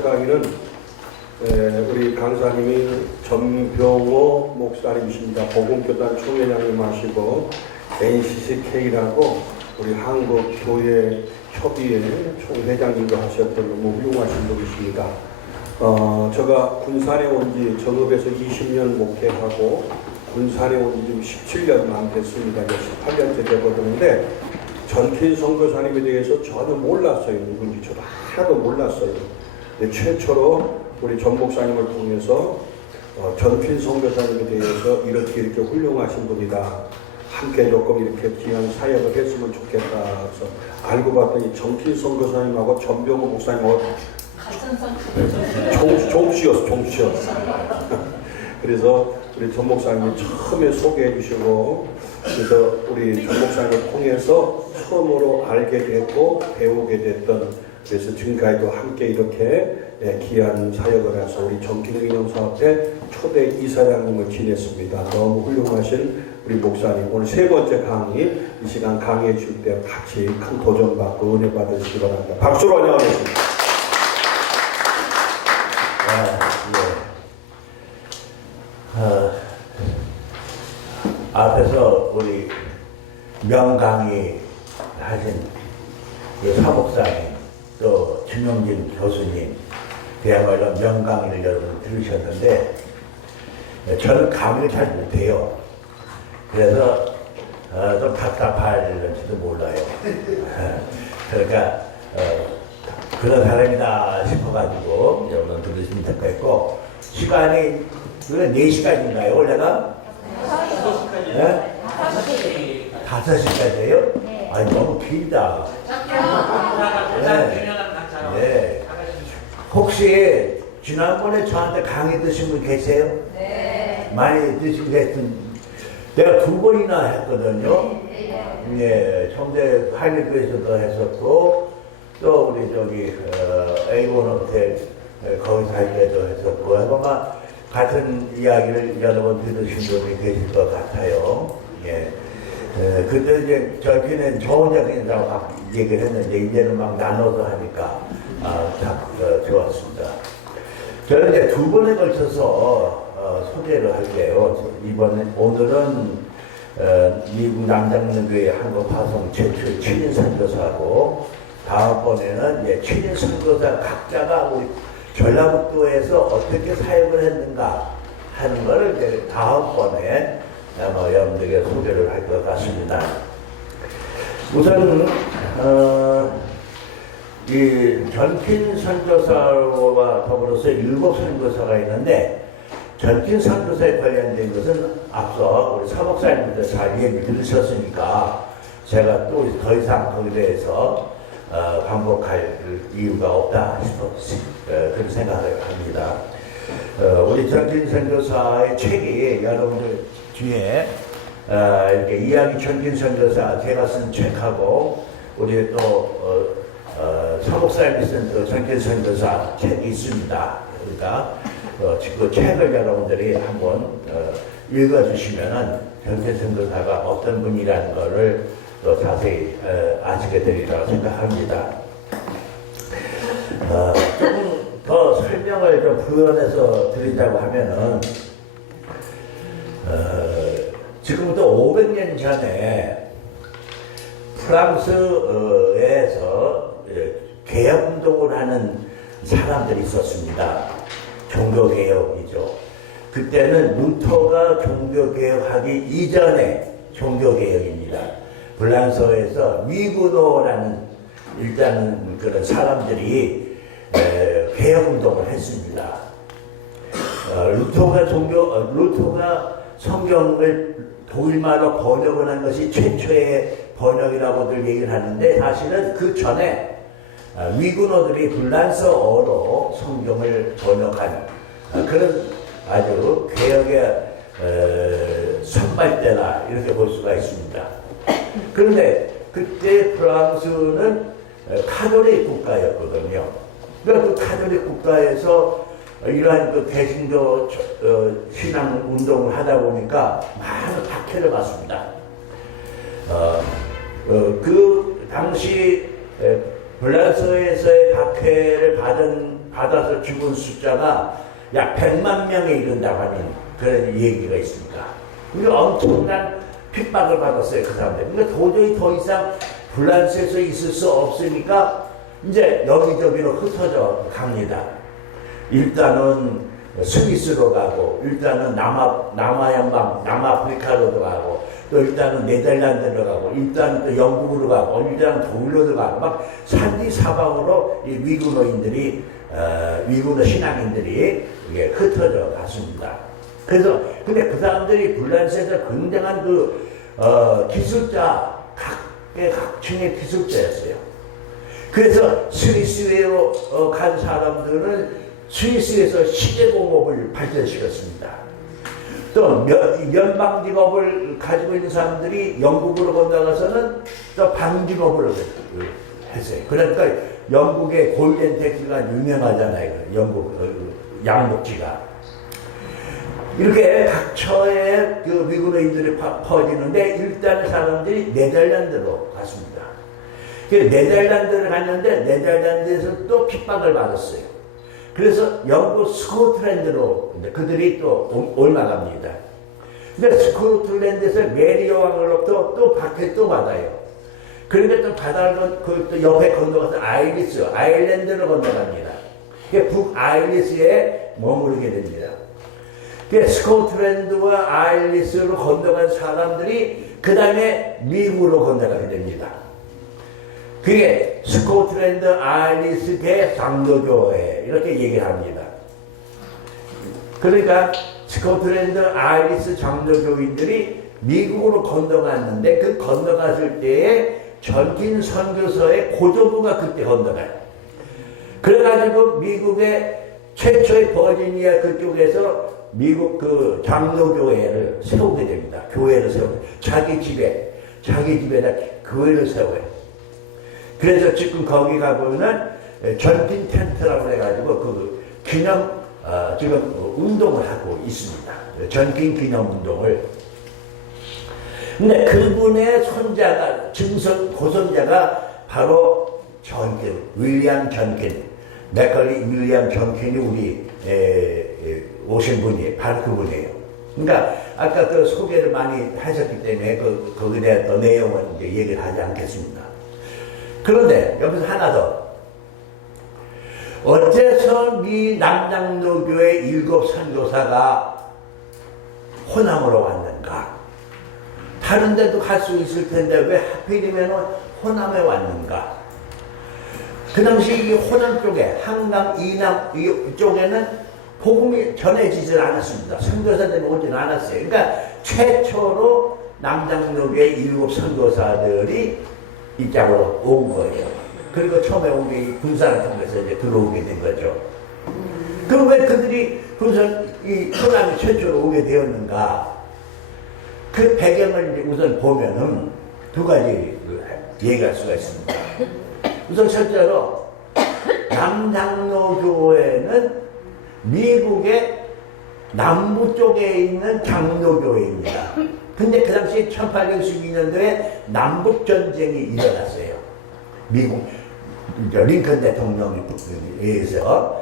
번째 강의는 우리 강사님이 전병호 목사님이십니다. 복음교단 총회장님 하시고 NCCK라고 우리 한국교회협의회 총회장님도 하셨던 너무 훌륭하신 분이십니다. 제가 군산에 온 지 정읍에서 20년 목회하고 군산에 온 지 지금 17년만 됐습니다. 이제 18년째 되거든요. 전킨 선교사님에 대해서 전혀 몰랐어요. 누군지 저도 하나도 몰랐어요. 근데 최초로 우리 전 목사님을 통해서 전킨 선교사님에 대해서 이렇게 훌륭하신 분이다. 함께 조금 이렇게 귀한 사역을 했으면 좋겠다. 그래서 알고 봤더니 전킨 선교사님하고 전병호 목사님하고 종씨였어. 그래서 우리 전 목사님이 처음에 소개해 주시고, 그래서 우리 전 목사님을 통해서 처음으로 알게 됐고 배우게 됐던, 그래서 지금까지도 함께 이렇게 귀한 사역을 해서 우리 전기능인형사업회 초대 이사장님을 지냈습니다. 너무 훌륭하신 우리 목사님, 오늘 세 번째 강의, 이 시간 강의해 줄 때 같이 큰 도전 받고 은혜 받으시기 바랍니다. 박수로 환영하겠습니다. 앞에서 우리 명강의 하신 사목사님, 또 김용진 교수님, 그야말로 명강의를 여러분 들으셨는데, 저는 강의를 잘 못해요. 그래서 좀 답답할지도 몰라요. 그러니까 그런 사람이다 싶어가지고 여러분 들으시면 될 것 같고, 시간이 4시간인가요 원래가? 5시까지예요? 네. 아니 너무 길다. 네. 혹시 지난번에 저한테 강의 드신 분 계세요? 네. 많이 드시고 계신, 내가 2번이나 했거든요. 네. 청대 하이리그에서도 했었고, 또 우리 저기 A1 호텔 거기서 할 때도 했었고, 아마 같은 이야기를 여러 번 들으신 분이 계실 것 같아요. 예. 그때 이제 저희는 저 혼자 그냥 막 얘기를 했는데, 이제는 막 나눠서 하니까 참 좋았습니다. 저는 이제 2번에 걸쳐서 소개를 할게요. 오늘은 미국 남장로교회 한국 화성 최초 7인 선교사고, 다음번에는 이제 7인 선교사 각자가 우리 전라북도에서 어떻게 사역을 했는가 하는 것을 이제 다음번에 여러분들에게 소개를 할 것 같습니다. 우선 이 전킨 선교사와 더불어서 7 선교사가 있는데, 전킨 선교사에 관련된 것은 앞서 우리 사목사님들 잘 얘기 들으셨으니까 제가 또 더 이상 거기에 대해서 반복할 이유가 없다 싶어 그런 생각을 합니다. 우리 전킨 선교사의 책이 여러분들 뒤에 이렇게 이야기 전킨 선교사 제가 쓴 책하고, 우리 또 사목사님이 쓴 또 전킨 선교사 책이 있습니다. 그러니까 그 책을 여러분들이 한번 읽어주시면은 전킨 선교사가 어떤 분이라는 것을 또 자세히 아시게 되리라고 생각합니다. 조금 더 설명을 좀 부연해서 드리자고 하면은, 지금부터 500년 전에 프랑스에서 개혁운동을 하는 사람들이 있었습니다. 종교개혁이죠. 그때는 루터가 종교개혁하기 이전에 종교개혁입니다. 프랑스에서 위구노라는 일단은 그런 사람들이 개혁운동을 했습니다. 루터가 성경을 독일말로 번역을 한 것이 최초의 번역이라고들 얘기를 하는데, 사실은 그 전에 위구노들이 불란서어로 성경을 번역한 그런 아주 개혁의 선발대다 이렇게 볼 수가 있습니다. 그런데 그때 프랑스는 카톨릭 국가였거든요. 그러니까 그 카톨릭 국가에서 이러한 그 개신교 신앙 운동을 하다 보니까 많은 박해를 받습니다. 그 당시 불란서에서의 박해를 받아서 죽은 숫자가 약 100만 명에 이른다고 하는 그런 얘기가 있습니다. 그러니까 엄청난 핍박을 받았어요, 그 사람들. 그러니까 도저히 더 이상 불란스에서 있을 수 없으니까 이제 여기저기로 흩어져 갑니다. 일단은 스위스로 가고, 일단은 남아연방, 남아프리카로도 가고, 또 일단은 네덜란드로 가고, 일단은 또 영국으로 가고, 일단은 독일로도 가고, 막 산지사방으로 이 위구노인들이, 위구노 신앙인들이 이게 흩어져 갔습니다. 그래서, 근데 그 사람들이 불란스에서 굉장한 기술자, 각층의 기술자였어요. 그래서 스위스로 간 사람들은 스위스에서 시계공업을 발전시켰습니다. 또 연방직업을 가지고 있는 사람들이 영국으로 건너가서는 또 방직업을 했어요. 그러니까 영국의 골든 택시가 유명하잖아요. 영국 양복지가. 이렇게 각처에 그 위구노인들이 퍼지는데 일단 사람들이 네덜란드로 갔습니다. 네덜란드를 갔는데 네덜란드에서 또 핍박을 받았어요. 그래서 영국 스코틀랜드로 그들이 또 올라갑니다. 근데 스코틀랜드에서 메리 여왕으로부터 또 박해 또 받아요. 그런데 또 바다를 또 옆에 건너가서 아일랜드로 건너갑니다. 북아일리스에 머무르게 됩니다. 스코틀랜드와 아일리스로 건너간 사람들이 그 다음에 미국으로 건너가게 됩니다. 그게 스코틀랜드 아일리스 대장로교회 이렇게 얘기를 합니다. 그러니까 스코틀랜드 아일리스 장로교인들이 미국으로 건너갔는데 그 건너갔을 때에 전킨 선교서의 고조부가 그때 건너가요. 그래가지고 미국의 최초의 버지니아 그쪽에서 미국 그 장로교회를 세우게 됩니다. 교회를 세우게 자기 집에다 교회를 세워요. 그래서 지금 거기 가보면은 전킨 텐트라고 해가지고 그 기념 지금 운동을 하고 있습니다. 전킨 기념 운동을. 근데 그분의 손자가 고손자가 바로 윌리엄 전킨, 맥컬리 윌리엄 전킨이 우리 오신 분이 바로 그분이에요. 그러니까 아까 그 소개를 많이 하셨기 때문에 거기에 대한 내용은 이제 얘기를 하지 않겠습니다. 그런데 여기서 하나 더. 어째서 미 남장로교회 7 선교사가 호남으로 왔는가? 다른 데도 갈 수 있을 텐데 왜 하필이면 호남에 왔는가? 그 당시 이 호남 쪽에 한강, 이남 이쪽에는 복음이 전해지질 않았습니다. 선교사들이 오지는 않았어요. 그러니까 최초로 남장로교회 7 선교사들이 이쪽으로 온 거예요. 그리고 처음에 온 게 군산을 통해서 이제 들어오게 된 거죠. 그럼 왜 그들이 이 호남이 최초로 오게 되었는가? 그 배경을 우선 보면은 두 가지 얘기할 수가 있습니다. 우선 첫째로 남장로교회는 미국의 남부 쪽에 있는 장로교회입니다. 근데 그 당시 1862년도에 남북전쟁이 일어났어요. 미국, 링컨 대통령에 의해서.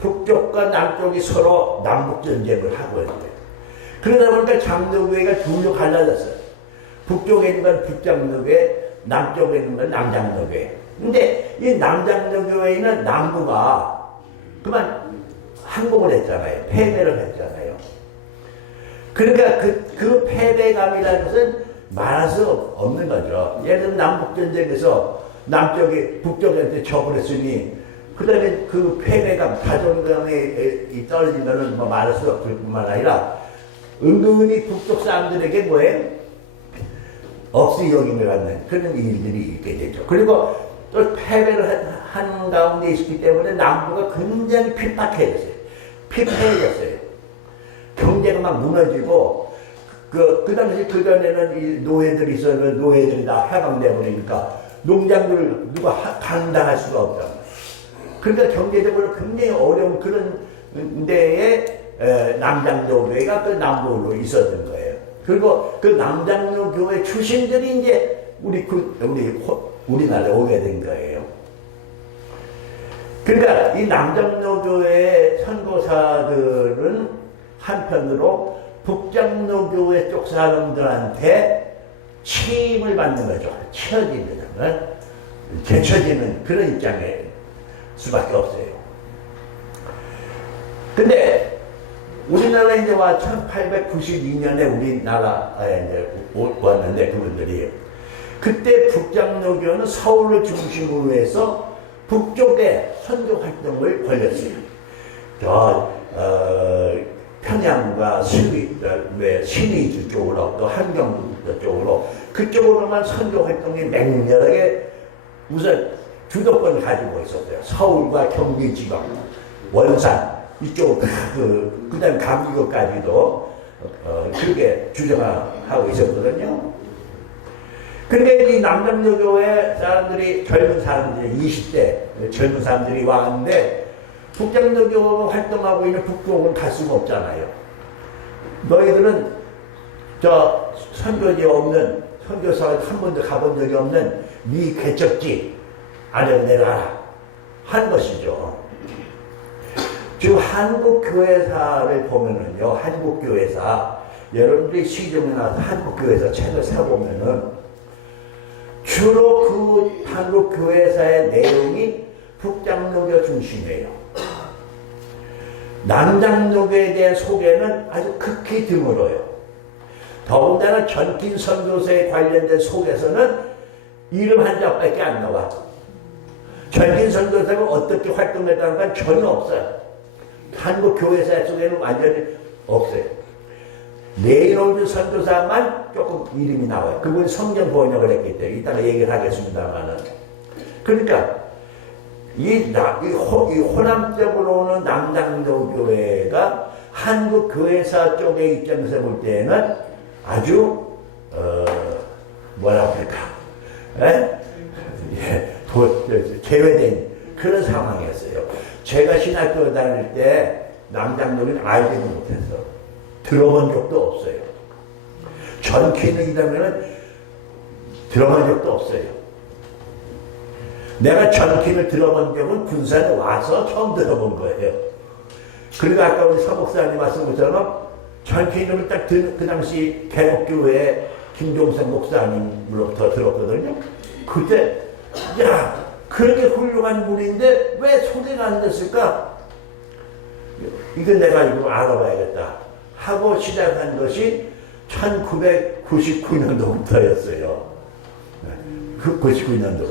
북쪽과 남쪽이 서로 남북전쟁을 하고 있는 거예요. 그러다 보니까 장로교회가 둘로 갈라졌어요. 북쪽에 있는 건 북장로교회, 남쪽에 있는 건 남장로교회. 근데 이 남장로교회는 남부가 그만 항복을 했잖아요. 패배를 했잖아요. 그러니까 그 패배감이라는 것은 말할 수 없는 거죠. 예를 들면 남북전쟁에서 남쪽이 북쪽한테 적을 했으니 그 다음에 그 패배감, 자존감이 떨어지면은 뭐 말할 수 없을 뿐만 아니라 은근히 북쪽 사람들에게 뭐예요? 없이 여김을 받는 그런 일들이 있게 되죠. 그리고 또 패배를 한 가운데 있기 때문에 남부가 굉장히 핍박해졌어요. 피폐해졌어요. 경제가 막 무너지고, 그 당시 그 전에는 이 노예들이 있었는데 노예들이 다 해방돼버리니까 농장들 누가 감당할 수가 없잖아요. 그러니까 경제적으로 굉장히 어려운 그런 데에 남장로교회가 그 남부로 있었던 거예요. 그리고 그 남장로교회 출신들이 이제 우리나라에 오게 된 거예요. 그러니까 이 남장로교회 선교사들은 한편으로 북장로교회 쪽 사람들한테 침을 받는 거죠. 치어지는, 제쳐지는 그런 입장에 수밖에 없어요. 근데 우리나라 이제 와 1892년에 우리나라에 이제 왔는데 그분들이 그때 북장로교는 서울을 중심으로 해서 북쪽에 선교 활동을 벌였어요. 평양과 신의 쪽으로 또 한경 쪽으로 그쪽으로만 선교 활동이 맹렬하게 우선 주도권을 가지고 있었어요. 서울과 경기 지방, 원산 이쪽 그다음 감리교까지도 그렇게 주장하고 있었거든요. 그런데 이 남장로교회 사람들이 젊은 사람들이 20대 젊은 사람들이 왔는데 북장로교 활동하고 있는 북쪽은 갈 수가 없잖아요. 너희들은 저 선교지 없는 선교사 한 번도 가본 적이 없는 네 개척지 아래로 내려가라 한 것이죠. 지금 한국교회사를 보면은요, 한국교회사 여러분들이 시중에 나와서 한국교회사 책을 사보면은 주로 그 한국교회사의 내용이 북장로교 중심이에요. 남장로교에 대한 소개는 아주 극히 드물어요. 더군다나 전킨 선교사에 관련된 속에서는 이름 한 자밖에 안 나와. 전킨 선교사가 어떻게 활동했다는 건 전혀 없어요. 한국 교회사 속에는 완전히 없어요. 네이놀드 선교사만 조금 이름이 나와요. 그분 성경 번역을 했기 때문에 이따가 얘기를 하겠습니다만은. 그러니까 이 호남 쪽으로는 남장로 교회가 한국 교회사 쪽의 입장에서 볼 때는 아주 뭐라고 할까? 제외된 그런 상황이었어요. 제가 신학교 다닐 때 남장로는 알지도 못해서 들어본 적도 없어요. 전킨이라면 들어본 적도 없어요. 내가 전킨을 들어본 적은 군산에 와서 처음 들어본 거예요. 그리고 아까 우리 서목사님 말씀 것처럼 전킨을 딱 그 당시 개목교회 김종선 목사님으로부터 들었거든요. 그때 야 그렇게 훌륭한 분인데 왜 소개가 안 됐을까? 이건 내가 이거 알아봐야겠다 하고 시작한 것이 1999년도부터였어요. 99년도.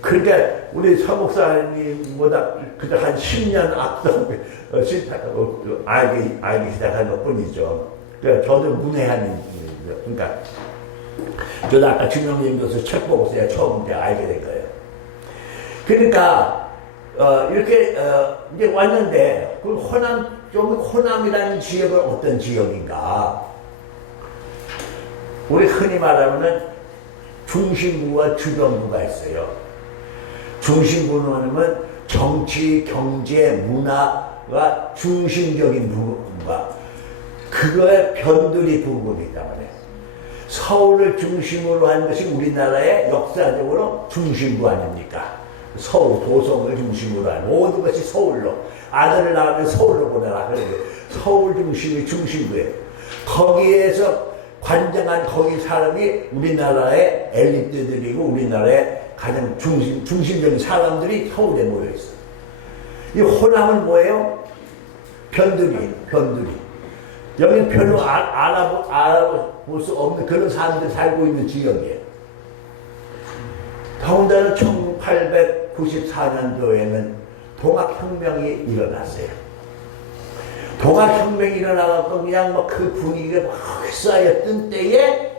그러니까 우리 서목사님보다 그저 한 10년 앞서 알기 시작한 것 뿐이죠. 그러니까 저도 문외한, 그러니까 저도 아까 주명님께서 책 보고 제가 처음 알게 된 거예요. 그러니까 이렇게 이제 왔는데 그 호남이라는 지역은 어떤 지역인가? 우리 흔히 말하면은 중심부와 주변부가 있어요. 중심부는 하면 정치, 경제, 문화가 중심적인 부분과 그거의 변두리 부분이 있단 말이에요. 서울을 중심으로 한 것이 우리나라의 역사적으로 중심부 아닙니까? 서울, 도성을 중심으로 한 모든 것이 서울로. 아들을 낳으면 서울로 보내라. 서울 중심이 중심부예요. 거기에서 관장한 거기 사람이 우리나라의 엘리트들이고 우리나라의 가장 중심적인 사람들이 서울에 모여있어요. 이 호남은 뭐예요? 변두리. 여기는 별로 알아볼 수 없는 그런 사람들이 살고 있는 지역이에요. 더군다나 1894년도에는 동학혁명이 일어났어요. 동학혁명이 일어나서 그냥 막 그 분위기가 막 휩싸였던 때에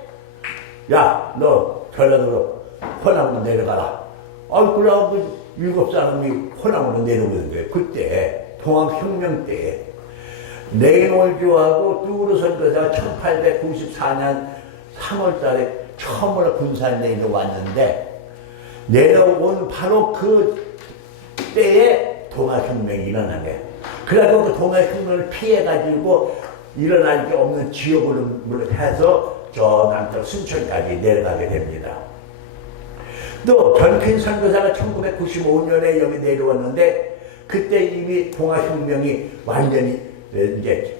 야, 너 전라도로 호남으로 내려가라. 그러고 그 7사람이 호남으로 내려오는 거예요. 그때 동학혁명 때에 네이놀주하고 뚜우르 선교사가 1894년 3월 달에 처음으로 군산 내려왔는데 내려온 바로 그 때에 동학혁명이 일어나네. 그래서 그 동학혁명을 피해가지고 일어날 게 없는 지역으로 해서 저 남쪽 순천까지 내려가게 됩니다. 또 전킨 선교사가 1995년에 여기 내려왔는데 그때 이미 동아혁명이 완전히 이제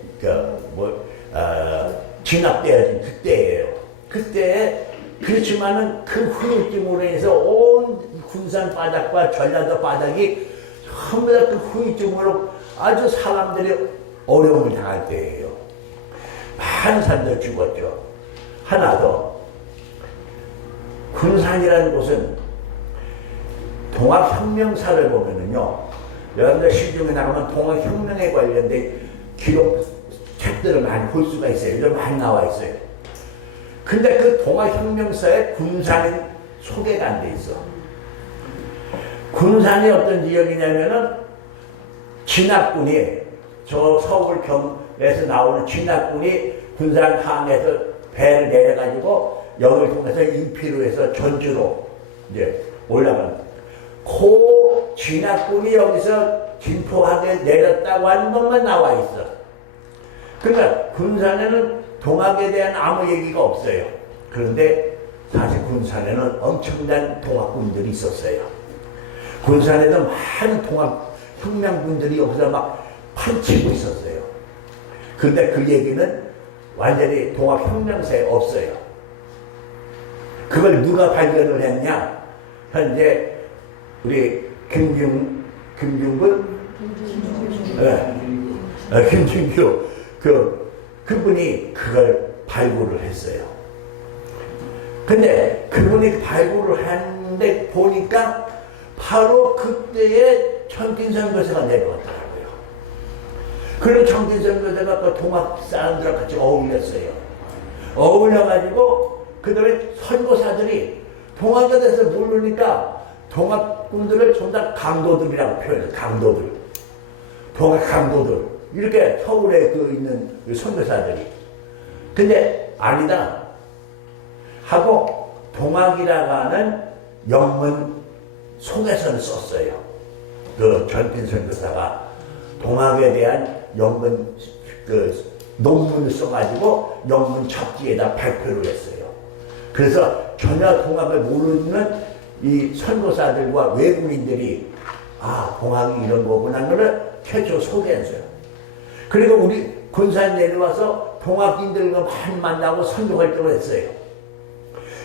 진압되어진 그때예요. 그때 그렇지만은 그 후유증으로 인해서 온 군산 바닥과 전라도 바닥이 전부 다 그 후유증으로 아주 사람들이 어려움을 당할 때예요. 많은 사람들 죽었죠. 하나 더, 군산이라는 곳은 동학혁명사를 보면은요, 여러분들 시중에 나가면 동학혁명에 관련된 기록 책들을 많이 볼 수가 있어요. 좀 많이 나와 있어요. 근데 그 동학혁명사에 군산이 소개가 안 돼 있어. 군산이 어떤 지역이냐면은 진압군이 저 서울 경에서 나오는 진압군이 군산 항에서 배를 내려가지고 여기를 통해서 인피로 해서 전주로 이제 올라간. 그 진압군이 여기서 진포항에 내렸다고 하는 것만 나와 있어. 그러니까 군산에는 동학에 대한 아무 얘기가 없어요. 그런데 사실 군산에는 엄청난 동학군들이 있었어요. 군산에도 많은 동학 혁명군들이 여기서 막 판치고 있었어요. 그런데 그 얘기는 완전히 동학혁명사에 없어요. 그걸 누가 발견을 했냐? 현재 우리 김중근? 김준규 그분이 그걸 발굴을 했어요. 근데 그분이 발굴을 하는데 보니까 바로 그때에 청kin선 교사가 내려왔더라고요. 그런 청kin선 교사가 그 동학 사람들과 같이 어울렸어요. 어울려가지고 그들의 선교사들이 동학에 대해서 모르니까 동학군들을 전부 다 강도들이라고 표현해요. 강도들. 동학 강도들. 이렇게 서울에 있는 선교사들이. 근데 아니다 하고 동학이라고 하는 영문 속에서는 썼어요. 그 전필 선교사가 동학에 대한 영문 논문을 써가지고 영문 잡지에다 발표를 했어요. 그래서 전혀 동학을 모르는 이 선교사들과 외국인들이 동학이 이런 거구나 하는 걸 최초 소개했어요. 그리고 우리 군산 내려와서 동학인들과 많이 만나고 선교 활동을 했어요.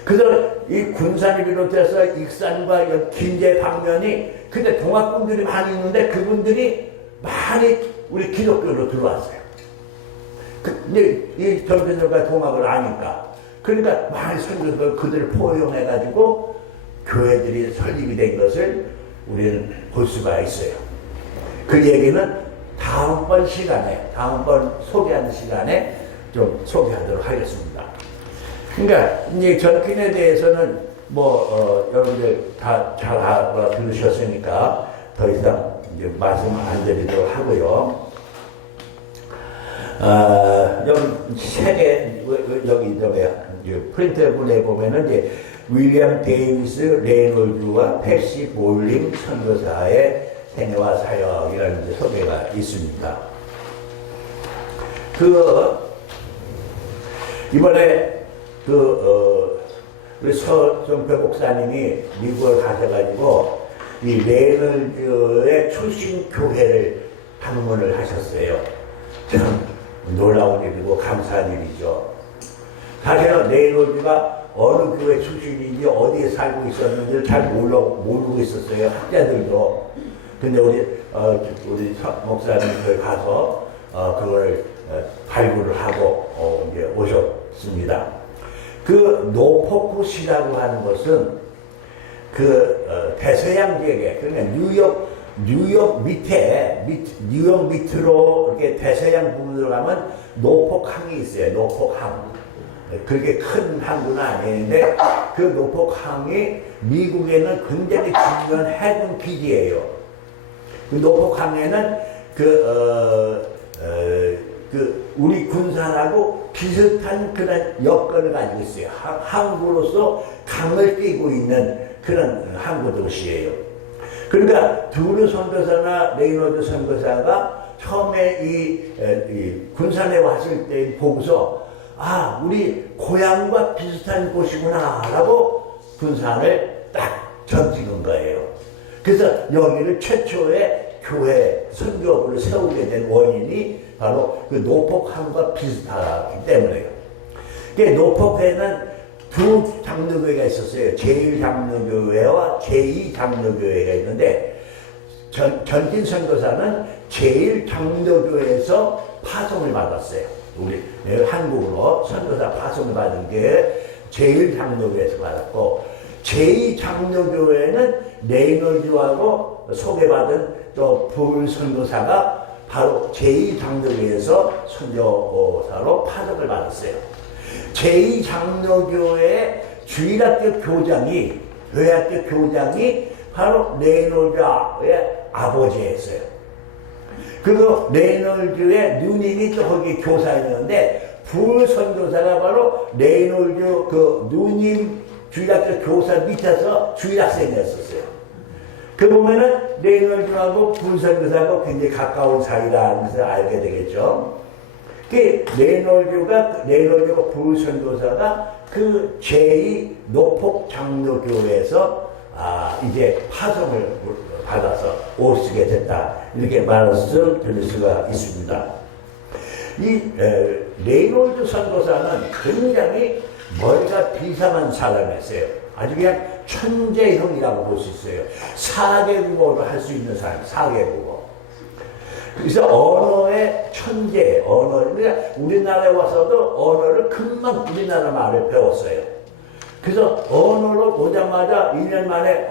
그래서 이 군산을 비롯해서 익산과 김제 방면이 그때 동학군들이 많이 있는데 그분들이 많이 우리 기독교로 들어왔어요. 근데 이 전편들과 동학을 아니까 그러니까 많이 선교사가 그들을 포용해가지고 교회들이 설립이 된 것을 우리는 볼 수가 있어요. 그 얘기는 다음번 소개하는 시간에 좀 소개하도록 하겠습니다. 그러니까 이제 전킨에 대해서는 여러분들 다 잘 들으셨으니까 더 이상 이제 말씀 안 드리도록 하고요. 여기 책에 여기 프린트본에 보면은 이제 윌리엄 데이비스 레이놀드와 패시 볼링 선교사의 생애와 사역이라는 이제 소개가 있습니다. 이번에 우리 서정표 목사님이 미국을 가셔가지고 이 레이놀드의 출신 교회를 방문을 하셨어요. 참 놀라운 일이고 감사한 일이죠. 사실은 레이놀드가 어느 교회 출신인지 어디에 살고 있었는지 잘 모르고 있었어요. 학자들도. 근데 우리 목사님들 가서 그걸 발굴을 하고 이제 오셨습니다. 그 노포크시라고 하는 것은 대서양 지역에 그러니까 뉴욕 밑으로 이렇게 대서양 부분으로 가면 노폭항이 있어요. 노폭항. 그렇게 큰 항구는 아니는데 그 노폭항이 미국에는 굉장히 중요한 해군 기지예요. 그 노폭항에는 우리 군산하고 비슷한 그런 여건을 가지고 있어요. 항구로서 강을 띄고 있는 그런 항구 도시예요. 그러니까 두루 선교사나 레이놀드 선교사가 처음에 이 군산에 왔을 때 보고서 우리 고향과 비슷한 곳이구나 라고 군산을 딱 점찍은 거예요. 그래서 여기를 최초의 교회 선교부를 세우게 된 원인이 바로 그 노폭함과 비슷하기 때문에요. 노폭회는 두 장로교회가 있었어요. 제1장로교회와 제2장로교회가 있는데 전진 선교사는 제1장로교회에서 파송을 받았어요. 우리 한국으로 선교사 파송을 받은 게 제1장로교회에서 받았고, 제2장로교회는 레이놀드하고 소개받은 또 불선교사가 바로 제2장로교회에서 선교사로 파송을 받았어요. 제2장로교회 주일학교 교장이, 교회학교 교장이 바로 레이놀드의 아버지였어요. 그리고 레이놀드의 누님이 또 거기 교사였는데, 불선교사가 바로 레이놀드 그 누님 주일학교 교사 밑에서 주일학생이었었어요. 그 보면은 레이놀드하고 불선교사하고 굉장히 가까운 사이라는 것을 알게 되겠죠. 레이놀드가 불선교사가 그 제2 노폭 장로교회에서 이제 파송을 받아서 오시게 됐다, 이렇게 말씀을 드릴 수가 있습니다. 이 레이놀드 선교사는 굉장히 머리가 비상한 사람이었어요. 아주 그냥 천재형이라고 볼 수 있어요. 4개국어를 할 수 있는 사람, 4개국어. 그래서 언어의 천재, 그러니까 우리나라에 와서도 언어를 금방 우리나라 말을 배웠어요. 그래서 언어로 오자마자 1년 만에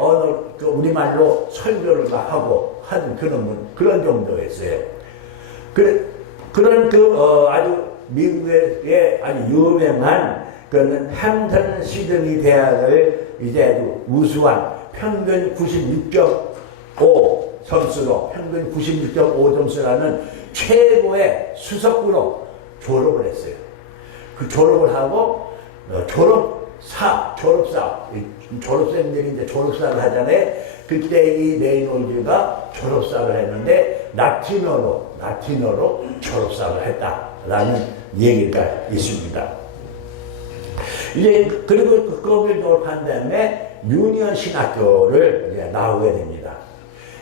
우리말로 설교를 하고 한 그런 정도였어요. 그런 아주 미국의 아주 유명한 그런 함튼 시드니 대학을 이제 아주 우수한 평균 96.5 점수로, 평균 96.5 점수라는 최고의 수석으로 졸업을 했어요. 그 졸업을 하고 졸업생들이 이제 졸업사를 하잖아요. 그때 이 레이놀드가 졸업사를 했는데 라틴어로 졸업사를 했다라는 얘기가 있습니다. 이제 그리고 거기를 졸업한 다음에 유니언 신학교를 이제 나오게 됩니다.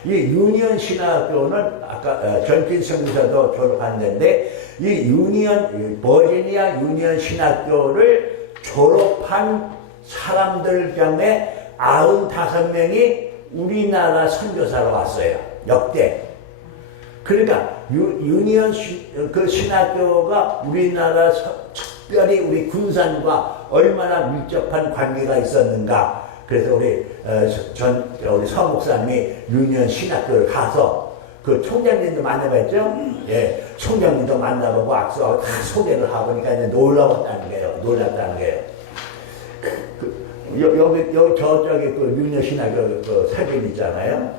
이 유니언 신학교는 아까 전진 성교사도 졸업했는데, 이 버지니아 유니언 신학교를 졸업한 사람들 중에 95명이 우리나라 선교사로 왔어요. 역대. 그러니까 유니언 그 신학교가 우리나라 특별히 우리 군산과 얼마나 밀접한 관계가 있었는가. 그래서 우리 서 목사님이 유니언 신학교를 가서 그 총장님도 만나봤죠? 예, 총장님도 만나보고 악수하고 다 소개를 하고 그러니까 이제 놀랐다는 거예요. 여기 저쪽에 그 유니언 신학교 그 사진 있잖아요.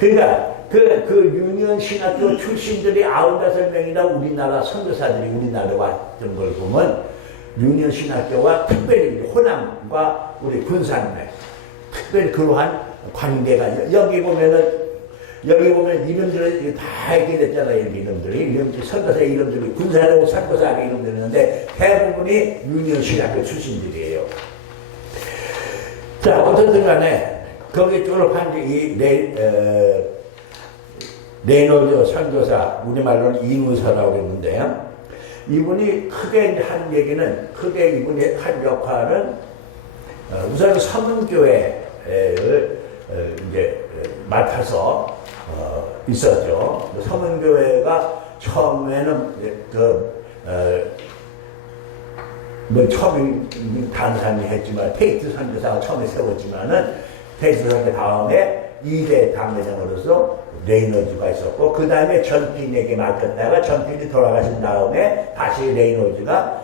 그러니까 그 유니언 신학교 출신들이 95명이나 우리나라 선교사들이 우리나라에 왔던 걸 보면, 유니언 신학교와 특별히 호남과 우리 군산에 특별히 그러한 관계가, 여기 보면 이름들이 다 있게 됐잖아요. 이름들이 선교사 이름들이, 군산하고 선교사 이름들이 있는데 대부분이 유니언 신학교 출신들이에요. 자, 어쨌든 간에 거기 졸업한 이 레이놀드 선교사, 우리말로는 이무사라고 했는데요. 이분이 크게 한 얘기는, 이분이 한 역할은 우선 서문교회를 이제 맡아서 있었죠. 서문교회가 처음에는 처음에 단산이 했지만, 페이트 선교사가 처음에 세웠지만은, 페이트 선교 다음에 2대 당회장으로서 레이놀드가 있었고, 그 다음에 전핀에게 맡겼다가 전핀이 돌아가신 다음에 다시 레이놀드가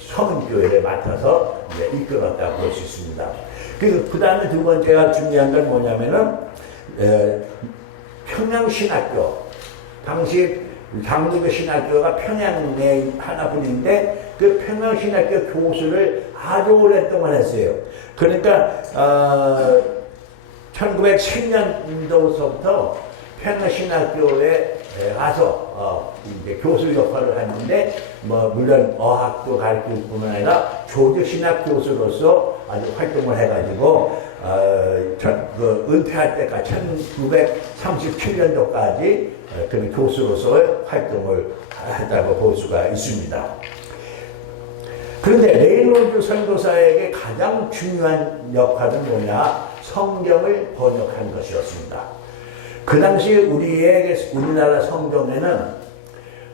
서문교회를 맡아서 이제 이끌었다고 볼 수 있습니다. 그 다음에 두 번째가 중요한 건 뭐냐면은, 평양신학교. 당시 장로교 신학교가 평양에 하나뿐인데, 그 평양신학교 교수를 아주 오랫동안 했어요. 그러니까, 1910년도부터 평양신학교의 가서 이제 교수 역할을 했는데 뭐 물론 어학도 가르칠 뿐만 아니라 조지 신학 교수로서 아주 활동을 해가지고 은퇴할 때까지 1937년도까지 그런 교수로서의 활동을 했다고 볼 수가 있습니다. 그런데 레이놀드 선교사에게 가장 중요한 역할은 뭐냐? 성경을 번역한 것이었습니다. 그 당시 우리나라 성경에는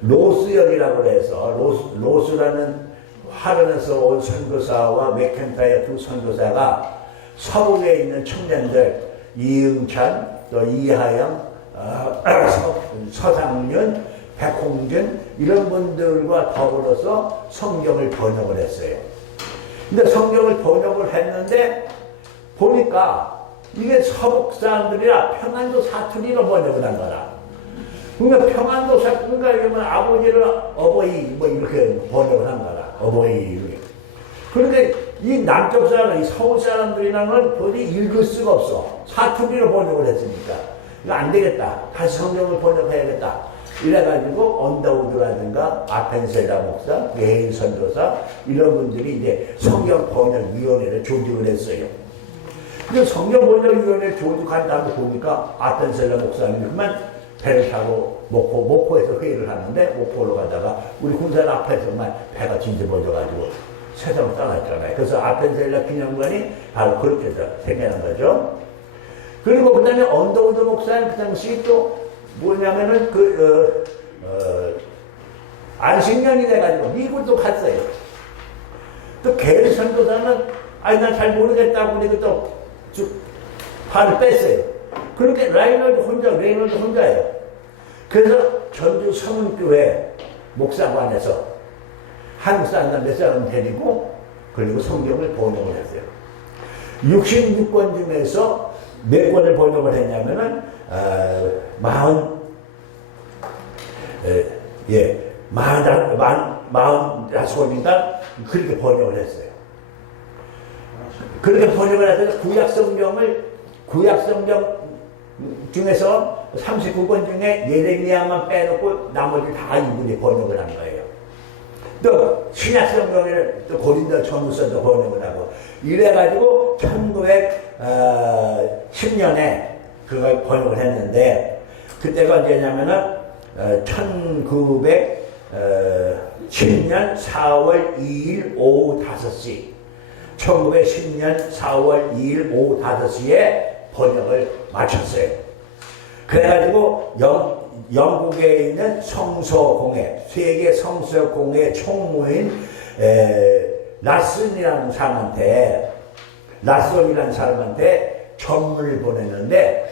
로스역이라고 해서 로스라는 하른에서 온 선교사와 맥켄타이어 두 선교사가 서북에 있는 청년들 이응찬, 또 이하영, 서상윤, 백홍준 이런 분들과 더불어서 성경을 번역을 했어요. 근데 성경을 번역을 했는데 보니까 이게 서북 사람들이라 평안도 사투리로 번역을 한 거라. 그러니까 평안도 사투리, 그러니까 이러면 아버지를 어버이 뭐 이렇게 번역을 한 거라. 어버이. 그런데 이 남쪽 사람, 이 서울 사람들이랑은 도저히 읽을 수가 없어. 사투리로 번역을 했으니까. 이거 안 되겠다. 다시 성경을 번역해야겠다. 이래가지고 언더우드라든가 아펜셀라 목사, 예인 선교사 이런 분들이 이제 성경 번역위원회를 조직을 했어요. 근데 성경 번역위원회 조직한 다음에 보니까 아펜셀라 목사님이 그만 배를 타고 목포에서 회의를 하는데 목포로 가다가 우리 군산 앞에서만 배가 뒤집어져가지고 세상을 떠났잖아요. 그래서 아펜셀라 기념관이 바로 그렇게 생겨난 거죠. 그리고 그 다음에 언더우드 목사는 그 당시 또 뭐냐면은 안식년이 돼가지고 미국도 갔어요. 또 게리 선교사는 아니 난 잘 모르겠다고 그리고 또 발을 뺐어요. 그렇게 레이놀드 혼자예요. 그래서 전주 성은교회 목사관에서 한국 사람 몇 사람 데리고 그리고 성경을 번역을 했어요. 66권 중에서 몇 권을 번역을 했냐면은 45인가 그렇게 번역을 했어요. 그렇게 번역을 해서 구약성경 중에서 39권 중에 예레미야만 빼놓고 나머지 다 이분이 번역을 한 거예요. 또 신약성경을 또 고린도 전후서도 번역을 하고 이래가지고 1910년에 그걸 번역을 했는데 그때가 언제냐면은 1910년 4월 2일 오후 5시 1910년 4월 2일 오후 5시에 번역을 마쳤어요. 그래가지고 영국에 있는 성서공회, 세계 성서공회 총무인 라슨이라는 사람한테 전문을 보냈는데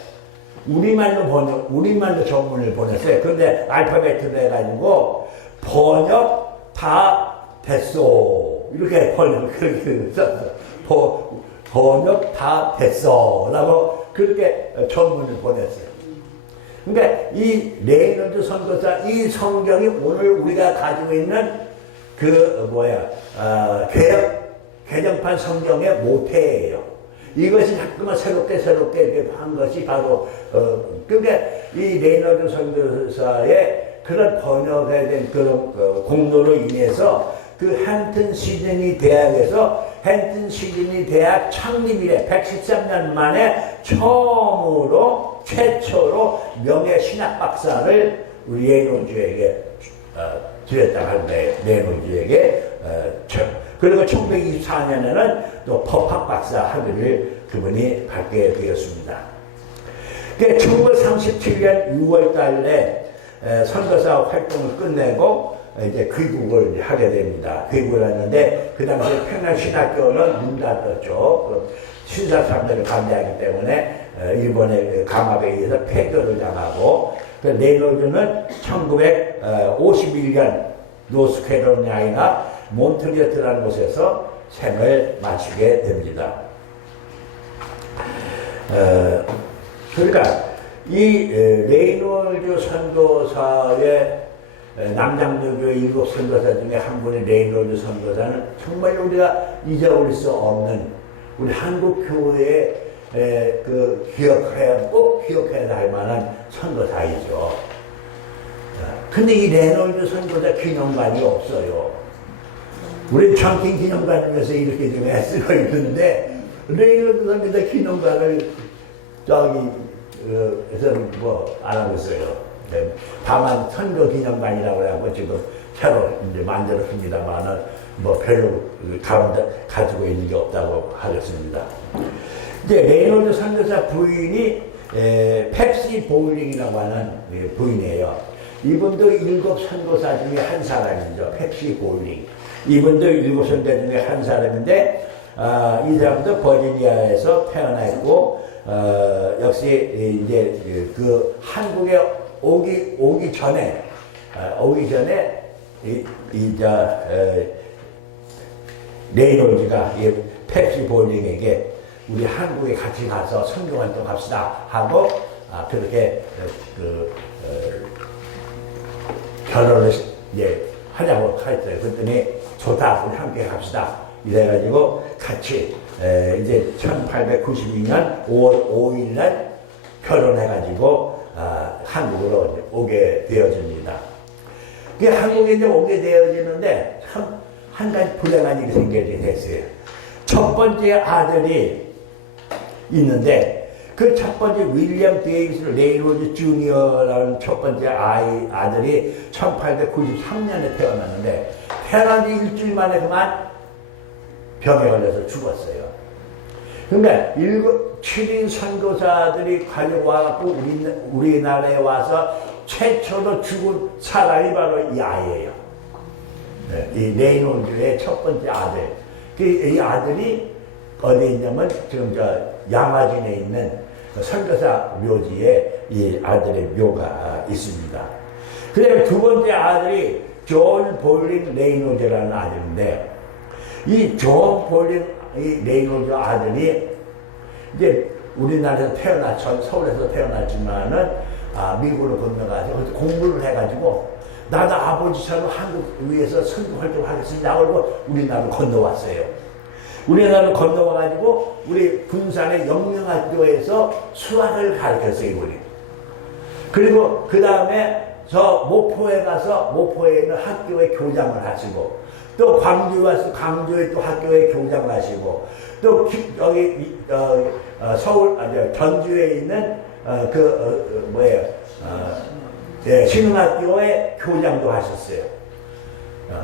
우리말로 전문을 보냈어요. 그런데 알파벳으로 해가지고 번역 다 됐어. 이렇게 번역을 그렇게 썼어. 번역 다 됐어. 라고 그렇게 전문을 보냈어요. 그러니까 이 레이놀드 선교사 이 성경이 오늘 우리가 가지고 있는 개정판 성경의 모태예요. 이것이 자꾸만 새롭게 이렇게 한 것이 바로 그러니까 이 레이놀드 선교사의 그런 번역에 대한 그런 공로로 인해서 그 헨튼 시드니 대학에서 헨튼 시드니 대학 창립 이래 113년 만에 최초로 명예 신학 박사를 우리 레이놀드에게 드렸다고 하는데 레이놀드에게 그리고 1924년에는 또 법학 박사 학위를 그분이 받게 되었습니다. 1937년 6월 달에 선교사 활동을 끝내고 이제 귀국을 하게 됩니다. 귀국을 했는데 그 당시에 평양신학교는 문 닫았죠. 신사참배를 반대하기 때문에 일본의 감압에 의해서 폐교를 당하고 레이놀드는 1951년 노스캐롤라이나 몬트리어트라는 곳에서 생을 마치게 됩니다. 그러니까 이 레이놀드 선교사의 남장로교회 7 선교사 중에 한 분의 레이놀드 선교사는 정말 우리가 잊어버릴 수 없는 우리 한국 교회의 꼭 기억해야 할 만한 선교사이죠. 근데 이 레놀드 선교사 기념관이 없어요. 우리 청킹 기념관에서 이렇게 좀 애쓰고 있는데 레놀드 선교사 기념관을 저기 에서 뭐 안 하고 있어요. 네. 다만 선교 기념관이라고 해갖고 지금 새로 이제 만들었습니다만은 뭐 별로 가지고 있는 게 없다고 하겠습니다. 이제 레놀드 선교사 부인이 펩시 보울링이라고 하는 부인이에요. 이분도 7 선교사 중에 한 사람이죠. 펩시 보울링. 이분도 7 선교사 중에 한 사람인데 이 사람도 버지니아에서 태어났고 역시 이제 그 한국에 오기 전에 레이놀즈가 펩시 보울링에게 우리 한국에 같이 가서 선교 활동합시다 하고 그렇게 결혼을 하자고 했어요. 그랬더니 좋다, 우리 함께 갑시다. 이래가지고 같이 이제 1892년 5월 5일 날 결혼해가지고 한국으로 오게 되어집니다. 그 한국에 이제 오게 되어지는데 참 한 가지 불행한 일이 생기게 됐어요. 첫 번째 아들이 있는데 그 첫 번째 윌리엄 데이비스 레이놀드 주니어라는 첫 번째 아들이 1893년에 태어났는데 태어난 지 일주일 만에 그만 병에 걸려서 죽었어요. 그러니까 7인 선교사들이 가져와갖고 우리나라에 와서 최초로 죽은 사람이 바로 이 아이예요. 네, 이 레이놀드의 첫 번째 아들. 이 아들이 어디 있냐면 지금 양화진에 있는 선교사 묘지에 이 아들의 묘가 있습니다. 그다음에 두 번째 아들이 존 볼링 레이놀드라는 아들인데 이 존 볼링 레이놀드 아들이 이제 우리나라에서 서울에서 태어났지만은 미국으로 건너가서 공부를 해가지고 나도 아버지처럼 한국 위에서 선교 활동을 하겠습니다 하고 우리나라로 건너왔어요. 우리나라로 건너와가지고 우리 군산의 영명학교에서 수학을 가르쳤어요, 이분이. 그리고 그 다음에 저 모포에 가서 모포에 있는 학교의 교장을 하시고 또 광주에 와서 광주에 또 학교의 교장을 하시고 또 여기 서울 전주에 있는 신흥학교의 교장도 하셨어요.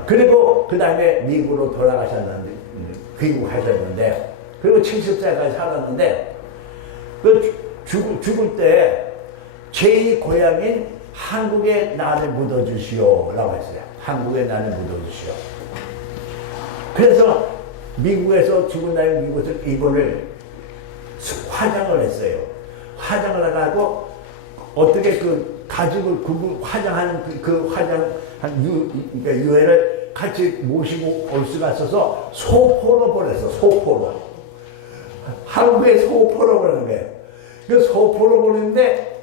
그리고 그 다음에 미국으로 돌아가셨는데 귀국하셨는데 그리고 70세까지 살았는데 그 죽을 때 제2 고향인 한국에 나를 묻어주시오 라고 했어요. 한국에 나를 묻어주시오. 그래서 미국에서 죽은 날 미국에서 이분을 화장을 했어요. 화장을 하고 어떻게 가지고 화장하는 유해를 같이 모시고 올 수가 있어서 소포로 보냈어. 소포로. 한국에 소포로 보내는 거예요. 그 소포로 보냈는데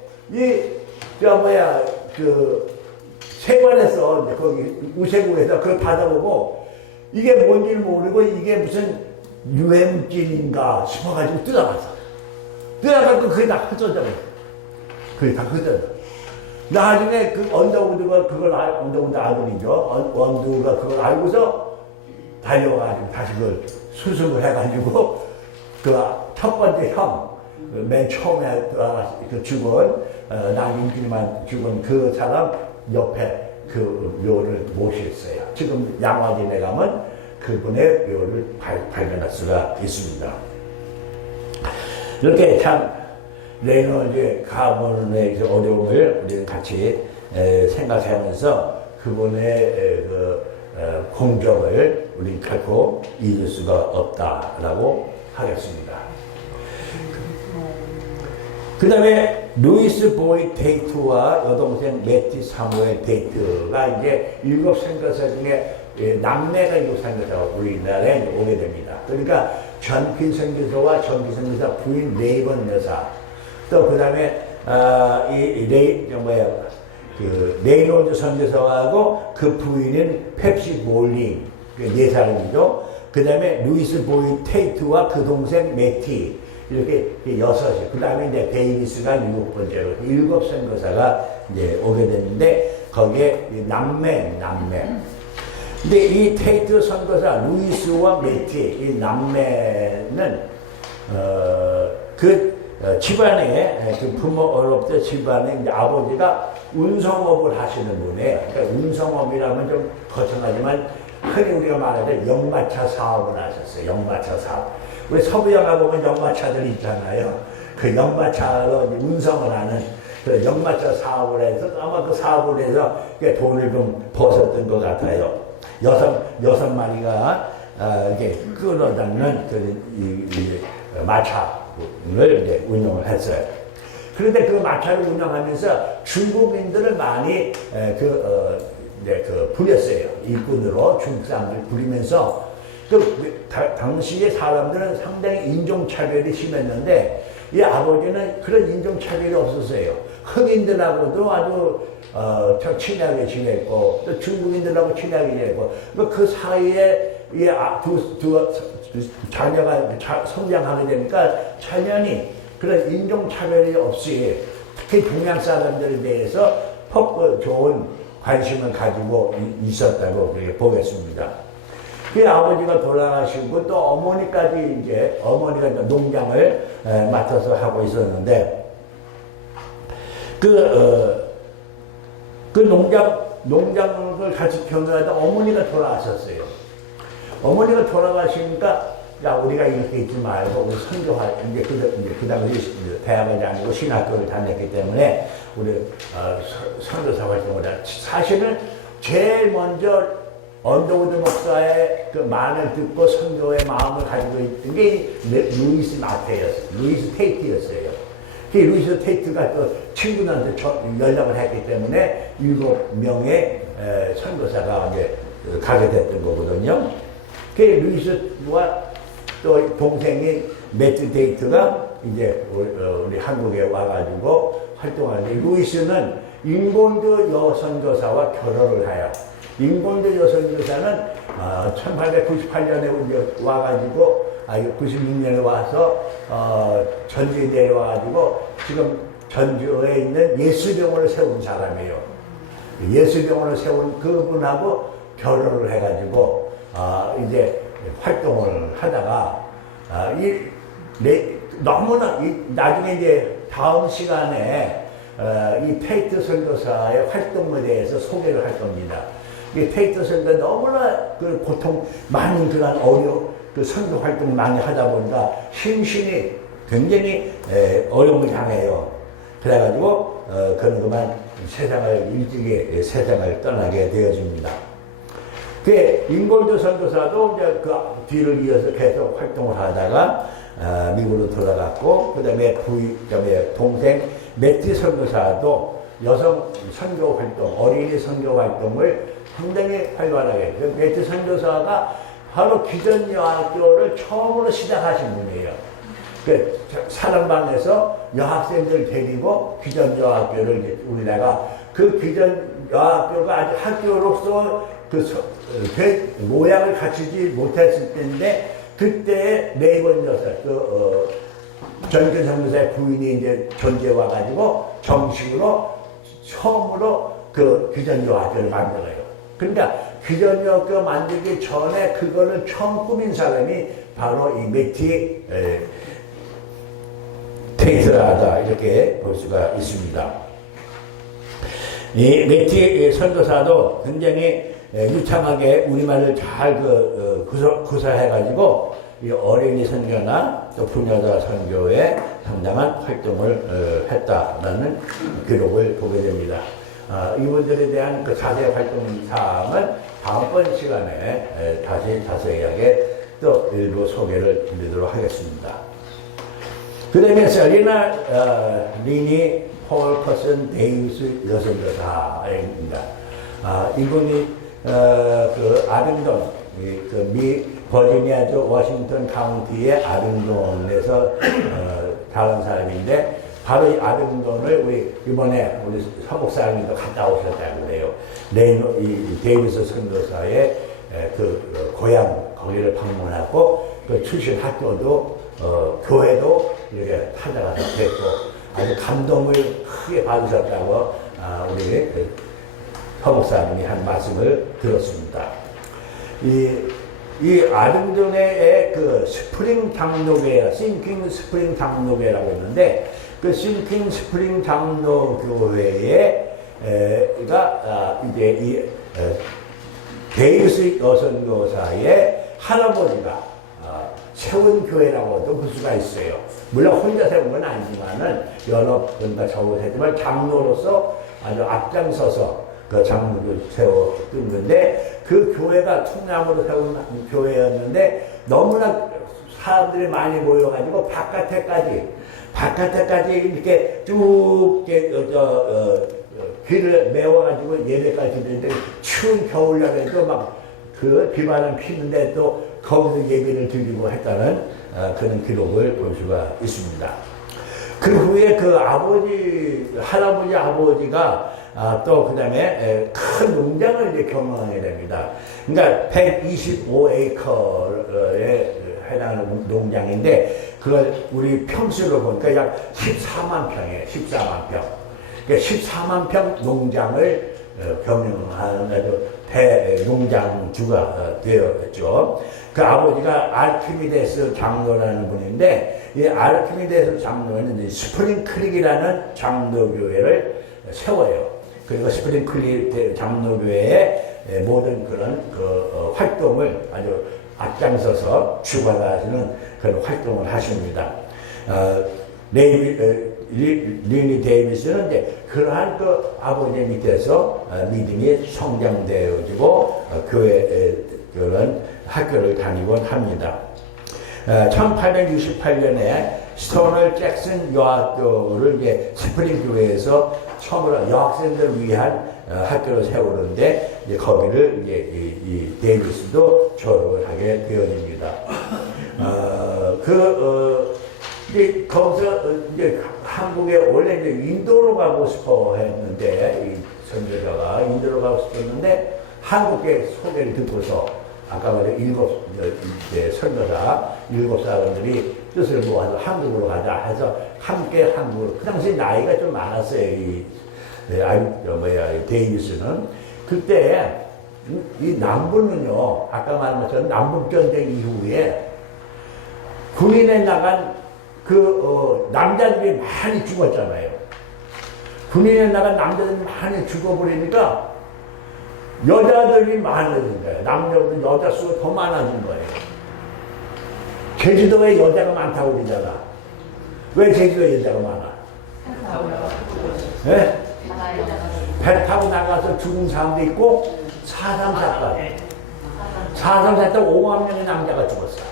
세관에서 거기 우체국에서 그걸 받아보고 이게 뭔지를 모르고 이게 무슨 유해물질인가 싶어가지고 뜯어가지고 그게 다 흩어져. 그게 다 흩어져. 나중에 그 언더우드가 언더우드 아들이죠. 언더우드가 그걸 알고서 달려가지고 다시 그 수습을 해가지고 그 첫 번째 형, 맨 처음에 죽은 남인길만 죽은 그 사람 옆에 그 묘를 모셨어요. 지금 양화진에 가면 그분의 묘를 발견할 수가 있습니다. 이렇게 참 레이놀드 가문의 어려움을 우리는 같이 생각하면서 그분의 공적을 우리는 결코 잊을 수가 없다라고 하겠습니다. 그 다음에 루이스 보이 데이트와 여동생 매티 사무엘 데이트가 이제 7 선교사 중에 남매가 7 선교사가 우리나라에 오게 됩니다. 그러니까 전필 선교사와 전필 선교사 부인 레이번 여사, 또 그 다음에 레이놀드 선교사하고 그 부인인 펩시 볼링 4사람이죠. 그 다음에 루이스 보이 테이트와 그 동생 매티 이렇게 6이. 그 다음에 이제 데이비스가 7번째로 7 선교사가 이제 오게 됐는데 거기에 이 남매. 근데 이 테이트 선교사 루이스와 매티 이 남매는 집안에 그 부모로부터 집안에 이제 아버지가 운송업을 하시는 분이에요. 그러니까 운송업이라면 좀 거창하지만 흔히 우리가 말하는 역마차 사업을 하셨어요. 역마차 사업. 우리 서부 영화 보면 역마차들이 있잖아요. 그 역마차로 운송을 하는 그 역마차 사업을 해서 아마 그 사업을 해서 돈을 좀 버셨던 것 같아요. 여섯 마리가 이렇게 끌어다니는 이 마차를 이제 운영을 했어요. 그런데 그 마차를 운영하면서 중국인들을 많이 부렸어요. 일꾼으로 중국 사람들 부리면서 당시의 사람들은 상당히 인종차별이 심했는데 이 아버지는 그런 인종차별이 없었어요. 흑인들하고도 아주 친하게 지냈고 또 중국인들하고 친하게 지냈고 그 사이에 이 두 자녀가 성장하게 되니까 자연히 그런 인종차별이 없이 특히 동양 사람들에 대해서 좋은 관심을 가지고 있었다고 그렇게 보겠습니다. 그 아버지가 돌아가시고 또 어머니가 농장을 맡아서 하고 있었는데 그 농장을 같이 경영하다 어머니가 돌아가셨어요. 어머니가 돌아가시니까 야 우리가 이렇게 있지 말고 우리 선교할 이제 그 당시 대학을 다니고 신학교를 다녔기 때문에 우리 선교사 활동을 사실은 제일 먼저 언더우드 목사의 그 말을 듣고 선교의 마음을 가지고 있던 게 루이스 마테였어요. 루이스 테이트였어요. 그 루이스 테이트가 또 친구들한테 연락을 했기 때문에 7명의 선교사가 이제 가게 됐던 거거든요. 그 루이스와 또 동생이 매트 데이트가 이제 우리 한국에 와가지고 활동하는데 루이스는 잉골드 여선교사와 결혼을 해요. 잉골드 여선교사는 1898년에 이제 와가지고 96년에 와서 전주에 내려와가지고 지금 전주에 있는 예수병원을 세운 사람이에요. 예수병원을 세운 그분하고 결혼을 해가지고 이제 활동을 하다가 너무나 나중에 이제 다음 시간에 이 테이트 선교사의 활동에 대해서 소개를 할 겁니다. 이 테이트 선교가 너무나 그 고통 많은 그런 그 선교 활동을 많이 하다 보니까 심신이 굉장히 어려움을 당해요. 그래가지고 그는 그만 일찍이 세상을 떠나게 되어집니다. 그 잉골드 선교사도 이제 그 뒤를 이어서 계속 활동을 하다가 미국으로 돌아갔고 그다음에 동생 매티 선교사도 여성 선교 활동, 어린이 선교 활동을 상당히 활발하게 했어요. 매티 선교사가 바로 기전여학교를 처음으로 시작하신 분이에요. 그 사랑방에서 여학생들 데리고 기전여학교를 이제 우리나라가 그 기전여학교가 아직 학교로서 모양을 갖추지 못했을 때인데 그때 네이번 여사 전근 선교사의 부인이 이제 전주에 와가지고 정식으로 처음으로 그 기전여학교를 만들어요. 그러니까 기전여학교 만들기 전에 그거를 처음 꾸민 사람이 바로 이 매티 테이트라다 이렇게 볼 수가 있습니다. 이 매티 선교사도 굉장히 유창하게 우리말을 잘 구사해가지고 이 어린이 선교나 또 부녀자 선교에 상당한 활동을 했다라는 기록을 보게 됩니다. 이분들에 대한 그 자세히 활동 사항은 다음번 시간에 다시 자세하게 또 일부 소개를 드리도록 하겠습니다. 그 다음에 셀리나 리니 폴 커슨 데이비스 여선교사입니다. 이분이 그 아등돈, 버지니아주 워싱턴 카운티의 아등돈에서 다른 사람인데 바로 이 아등돈을 우리 이번에 우리 서북 사람들도 갔다 오셨다고 그래요. 이 데이비스 선교사의 그 고향 거기를 방문하고 그 출신 학교도 교회도 이렇게 찾아가서 뵙고 아주 감동을 크게 받으셨다고 우리 허목사님이 한 말씀을 들었습니다. 이 아등동의 그 스프링 장로교회, 싱킹 스프링 장로교회라고 했는데, 그 싱킹 스프링 장로교회가 이제 이 데이비스 여선교사의 할아버지가 세운 교회라고도 볼 수가 있어요. 물론 혼자 세운 건 아니지만은 여러 분과 적으셨지만 장로로서 아주 앞장서서 그 장로를 세웠는데, 그 교회가 통나무로 세운 교회였는데 너무나 사람들이 많이 모여가지고 바깥에까지 이렇게 쭉 길을 메워가지고 예배까지 드리는데, 추운 겨울날에도 막 그 비바람 피는데 또 거기서 예배를 드리고 했다는 그런 기록을 볼 수가 있습니다. 그 후에 그 할아버지 아버지가 또 그 다음에 큰 농장을 이제 경영하게 됩니다. 그러니까 125에이커에 해당하는 농장인데, 그걸 우리 평수로 보니까 약 14만 평이에요. 14만 평. 그러니까 14만 평 농장을 경영하는 아주 대농장주가 되었죠. 그 아버지가 아르키미데스 장로라는 분인데, 이 아르키미데스 장로는 스프링 크릭이라는 장로교회를 세워요. 그리고 스프링 크릭 장로교회의 모든 그런 그 활동을 아주 앞장서서 주관하시는 그런 활동을 하십니다. 리니 데이비스는 이제 그러한 그 아버지 밑에서 믿음이 성장되어지고 교회 그런 학교를 다니곤 합니다. 1868년에 스토널 잭슨 여학교를 이제 스프링 교회에서 처음으로 여학생들을 위한 학교를 세우는데, 이제 거기를 이제 이 데이비스도 졸업을 하게 되어집니다. 거기서 이제 한국에 원래 이제 인도로 가고 싶어 했는데, 이 선교사가 인도로 가고 싶었는데, 한국의 소개를 듣고서 아까 말한 선교사 7사람들이 뜻을 모아서 한국으로 가자 해서 함께 한국으로, 그 당시 나이가 좀 많았어요. 이 데이비스는. 그때 이 남부는요, 아까 말한 것처럼 남북전쟁 이후에 군인에 나간 남자들이 많이 죽었잖아요. 군인에 나간 남자들이 많이 죽어버리니까 여자들이 많아진 거예요. 남자보다 여자 수가 더 많아진 거예요. 제주도에 여자가 많다고 그러잖아. 왜 제주도에 여자가 많아? 네? 배 타고 나가서 죽은 사람도 있고, 4.3 사건 5만 명의 남자가 죽었어.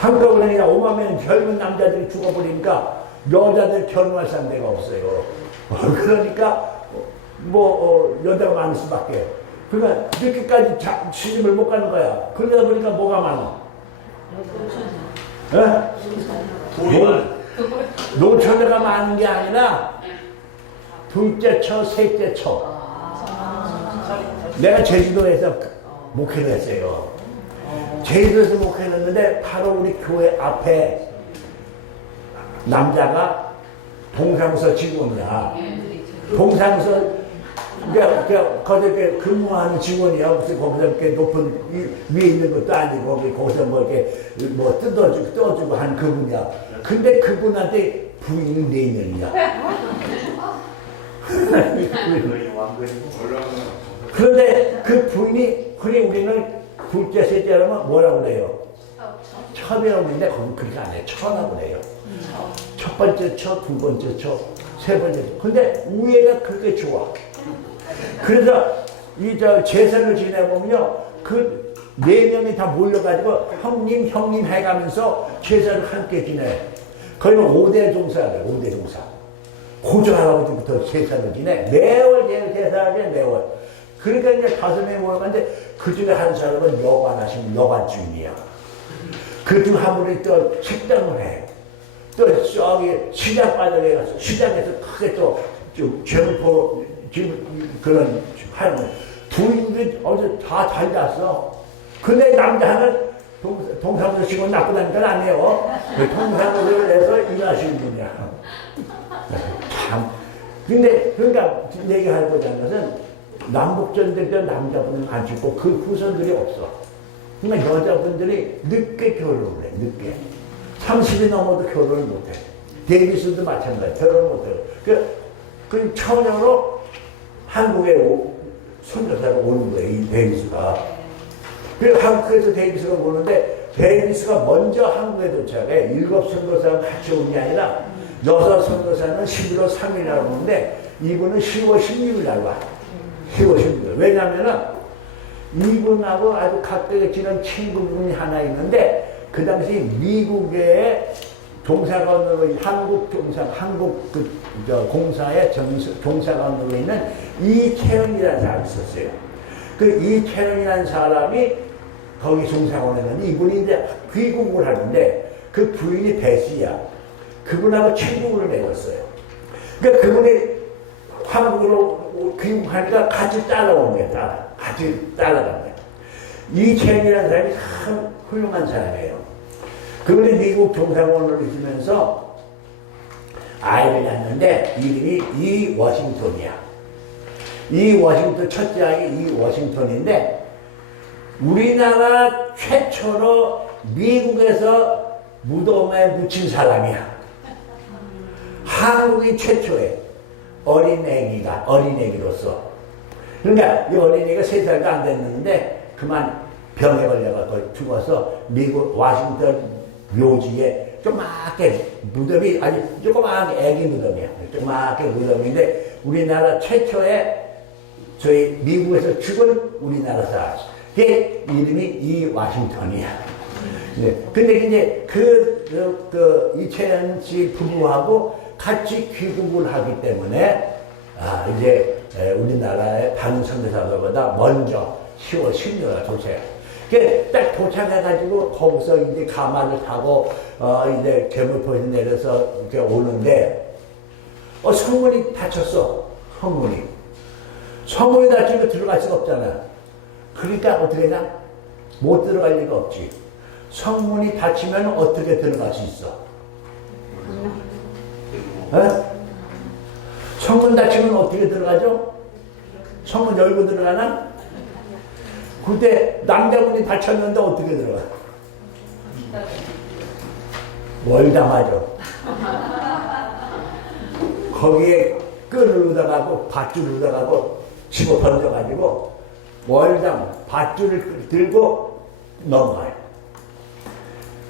한꺼번에 그냥 5만 명의 젊은 남자들이 죽어버리니까 여자들 결혼할 상대가 없어요. 그러니까 여자가 많을 수밖에. 그러니까 이렇게까지 시집을 못 가는 거야. 그러다 보니까 뭐가 많아? 노처녀가 많은 게 아니라 둘째 처, 셋째 처. 내가 제주도에서 목회를 했어요. 제주도에서 목회를 했는데, 바로 우리 교회 앞에 남자가 동사무소 직원이야. 동사무소 거기에 근무하는 직원이야. 그래서 거기서 이렇게 높은 위에 있는 것도 아니고 거기서 뜯어주고 한 그분이야. 근데 그분한테 부인이 4명이야. 그런데 그 부인이, 그래 우리는 둘째 셋째라면 뭐라고 그래요? 첩이라고 그러는데 거기 그렇게 안 해. 처라고 그래요. 첫 번째 처, 두 번째 처, 세 번째 처. 근데 우애가 그렇게 좋아. 그래서 제사를 지내보면요, 그 4명이 다 몰려가지고 형님 해가면서 제사를 함께 지내. 거기는 5대 종사래. 5대 종사. 고조 할아버지부터 제사를 지내. 매월 제사를 지내. 매월. 그러니까 이제 5명이 모여가는데, 그 중에 한 사람은 여관하시는 여관주인이야. 그 중 한 분이 또 식당을 해. 또 저기 시장 바닥에 가서 시장에서 크게 또 제물포 그런 하는 부인들이 어제 다 달렸어. 근데 남자는 동사무소 직원 낳고 다니까 안 해요. 동사무소를 해서 일하시는 분이야. 참 근데, 그러니까, 얘기하고자 하는 것은, 남북전쟁 때 남자분은 안 죽고 그 후손들이 없어. 그러니까 여자분들이 늦게 결혼을 해, 늦게. 30이 넘어도 결혼을 못 해. 데이비스도 마찬가지, 결혼을 못 해. 그 처녀로 한국에 선교사가 오는 거예요, 이 데이비스가. 그래서 한국에서 데이비스가 오는데, 데이비스가 먼저 한국에 도착해. 7 선교사가 같이 온 게 아니라, 6 선교사는 11월 3일이라고 오는데, 이분은 10월 16일 날 와. 10월 16일. 왜냐면은, 이분하고 아주 가깝게 지낸 친구분이 하나 있는데, 그 당시 미국의 종사관으로, 한국 공사의 종사관으로 있는 이채연이라는 사람이 있었어요. 그 이채연이라는 사람이 거기 종사관에 있는데, 이분이 이제 귀국을 하는데, 그 부인이 배시야. 그분하고 친구를 맺었어요. 그러니까 그분이 한국으로 귀국하니까 같이 따라온 거야, 같이 따라간 거야. 이채연이라는 사람이 참 훌륭한 사람이에요. 그분이 미국 종사관으로 있으면서 아이를 낳았는데 이름이 이 워싱턴이야. 이 워싱턴, 첫째 아이 이 워싱턴인데 우리나라 최초로 미국에서 무덤에 묻힌 사람이야. 한국이 최초의 어린애기로서. 그러니까 이 어린애기가 3살도 안 됐는데 그만 병에 걸려가지고 죽어서 미국 워싱턴 묘지에 조그맣게 무덤이 아주 조그맣게 애기 무덤이야. 조그맣게 무덤인데 우리나라 최초의 저희 미국에서 죽은 우리나라 사람. 그게 이름이 이 워싱턴이야. 네. 근데 이제 이채연 씨 부부하고 같이 귀국을 하기 때문에 이제 우리나라의 다른 선교사들보다 먼저 10월 16일에 도착해. 딱 도착해가지고 거기서 이제 가마를 타고 이제 개물포에서 내려서 이렇게 오는데 성문이 닫혔어. 성문이 닫히면 들어갈 수가 없잖아. 그러니까 어떻게 하냐? 못 들어갈 리가 없지. 성문이 닫히면 어떻게 들어갈 수 있어? 성문 닫히면 어떻게 들어가죠? 성문 열고 들어가나? 그때 남자분이 닫혔는데 어떻게 들어가? 멀다 맞아. 거기에 끈을 얻어가고 밧줄을 얻어가고 집어 던져가지고 멀다 밧줄을 들고 넘어가요.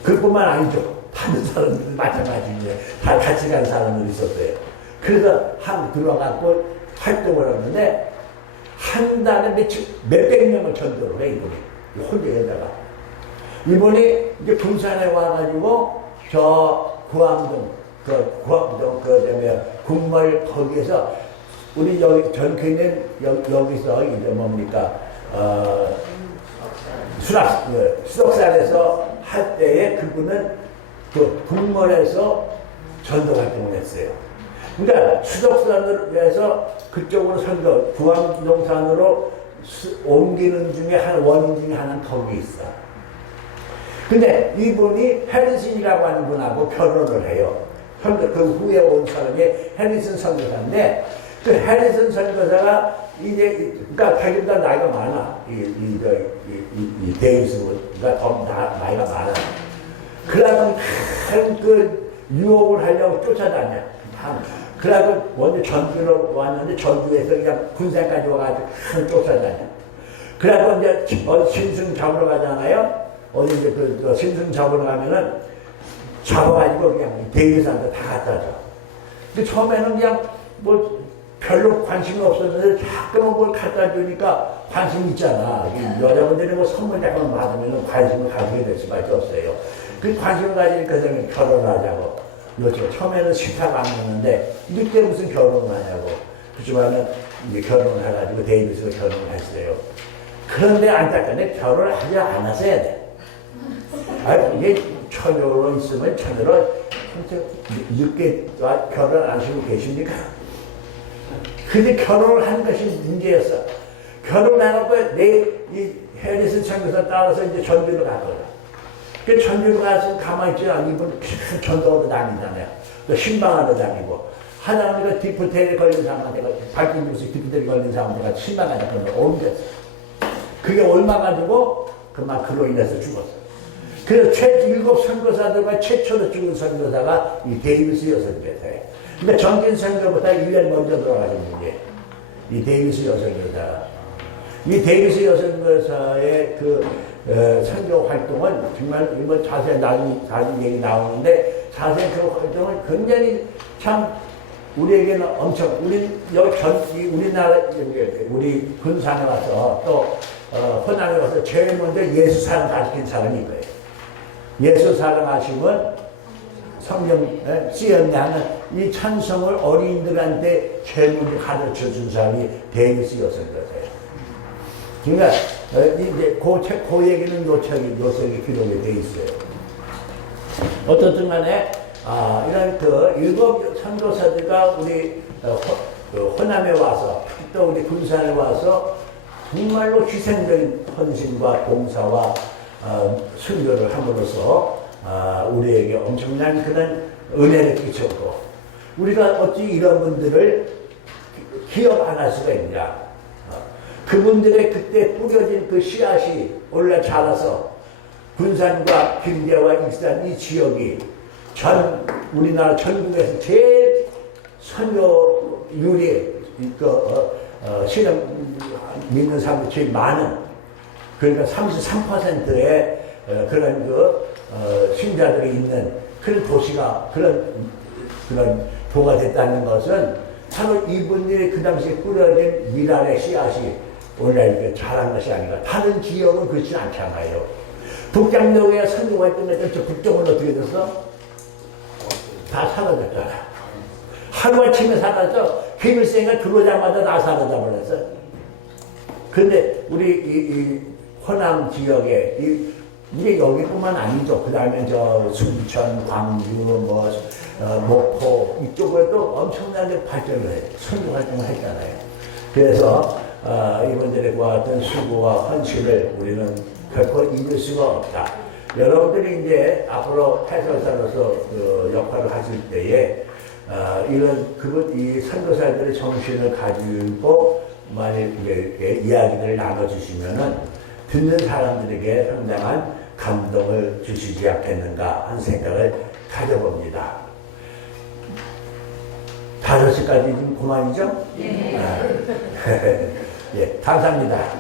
그뿐만 아니죠. 다른 사람들은 마찬가지인데 다 같이 간 사람들이 있었어요. 그래서 한국 들어가고 활동을 하는데 한 달에 몇백 명을 전도를 해, 이분이. 혼자에다가. 이분이 이제 군산에 와가지고, 구암동, 군몰 거기에서, 우리 여기 전교는 여기서 이제 뭡니까, 수덕산에서 할 때에 그분은 그 군몰에서 전도 활동을 했어요. 그러니까 수덕산에서 그쪽으로 선도, 구암동산으로 옮기는 중에 원인 중에 하나는 거기 있어. 근데 이분이 해리슨이라고 하는 분하고 결혼을 해요. 그 후에 온 사람이 해리슨 선교사인데, 그 해리슨 선교사가 이제, 그러니까 자기보다 나이가 많아. 이 데이비스가 더 나이가 많아. 그러면 그 유혹을 하려고 쫓아다녀. 그래서 먼저 전주로 왔는데 전주에서 그냥 군산까지 와가지고 쫓아다녀. 그래서 이제 짐승 잡으러 가잖아요. 어디 이제 그 짐승 잡으러 가면은 잡아가지고 그냥 데이비스한테 다 갖다 줘. 근데 처음에는 그냥 뭐 별로 관심이 없었는데 가끔은 뭘 갖다 주니까 관심 있잖아. 여자분들이 뭐 선물 잠깐 받으면 관심을 가지게 될 수밖에 없어요. 그 관심을 가지니까 결혼하자고. 그렇죠. 처음에는 식탁 안 먹는데 늦게 무슨 결혼을 하냐고. 그렇지만은 이제 결혼을 해가지고 데이비스가 결혼을 했어요. 그런데 안타깝게 결혼을 하지 않았어야 돼. 이게 처녀로 있으면 처녀로 늦게 결혼 안 하시고 계십니까? 근데 결혼을 하는 것이 문제였어. 결혼해갖고 이 해리슨 선교사 따라서 이제 전주로 갔거든. 그 전주로 가서 가만히 있지 않고 이분 전도하러 다니잖아요. 또 신방하러 다니고. 하나님과 디프테에 걸린 사람한테가 밝힌 뉴스 디프테에 걸린 사람한테가 치마가 잡혀서 옮겼어. 그게 옮아 가지고 그만 그로 인해서 죽었어. 그래서 일곱 선교사들과 최초로 죽은 선교사가 이 데이비스 여선교사예요. 그러니까 정긴 선교보다 1년 먼저 돌아가신 분이에요. 이 데이비스 여선교사. 이 데이비스 여선교사의 그 선교 활동은 정말 이번 자세히 나중 얘기 나오는데 자세히 그 활동은 굉장히 참 우리에게는 엄청 우리나라 우리 군산에 와서 또 호남에 와서 제일 먼저 예수 사랑 가르친 사람이 이거예요. 예수 사랑하시면 성령 쓰였네 하는 이 찬송을 어린이들한테 제일 먼저 가르쳐 준 사람이 데이비스 여선교사예요. 그러니까 이제 그 얘기는 요책이 기록이 돼 있어요. 어떻든 간에 이런 그 일곱 선교사들과 우리 호남에 와서 또 우리 군산에 와서 정말로 희생적인 헌신과 봉사와 순교를 함으로써 우리에게 엄청난 그런 은혜를 끼쳤고 우리가 어찌 이런 분들을 기억 안 할 수가 있냐. 그분들의 그때 뿌려진 그 씨앗이 올라 자라서 군산과 김제와 익산 이 지역이 우리나라 전국에서 제일 선교율이 신앙 믿는 사람들이 제일 많은 그러니까 33%의 그런 신자들이 있는 그런 도시가 그런 도가 됐다는 것은 바로 이분들이 그 당시에 뿌려진 미랄의 씨앗이 오늘날 이렇게 자란 것이 아니라 다른 지역은 그렇지 않잖아요. 북장로에 선교가 했던 저 북쪽은 어떻게 됐어? 다 사라졌잖아. 하루아침에 사라져. 기밀생가 들어오자마자 다 사라져버렸어. 근데 우리 이 호남 지역에 이게 여기뿐만 아니죠. 그 다음에 저 순천, 광주, 목포 이쪽에도 엄청나게 발전을 해. 선교 활동을 했잖아요. 그래서 이분들의 그와 같은 수고와 헌신을 우리는 결코 잊을 수가 없다. 여러분들이 이제 앞으로 해설사로서 그 역할을 하실 때에 이 선교사들의 정신을 가지고 만일 이렇게 이야기를 나눠주시면은 듣는 사람들에게 상당한 감동을 주시지 않겠는가 하는 생각을 가져봅니다. 5시까지 좀 그만이죠? 네. 예, 감사합니다.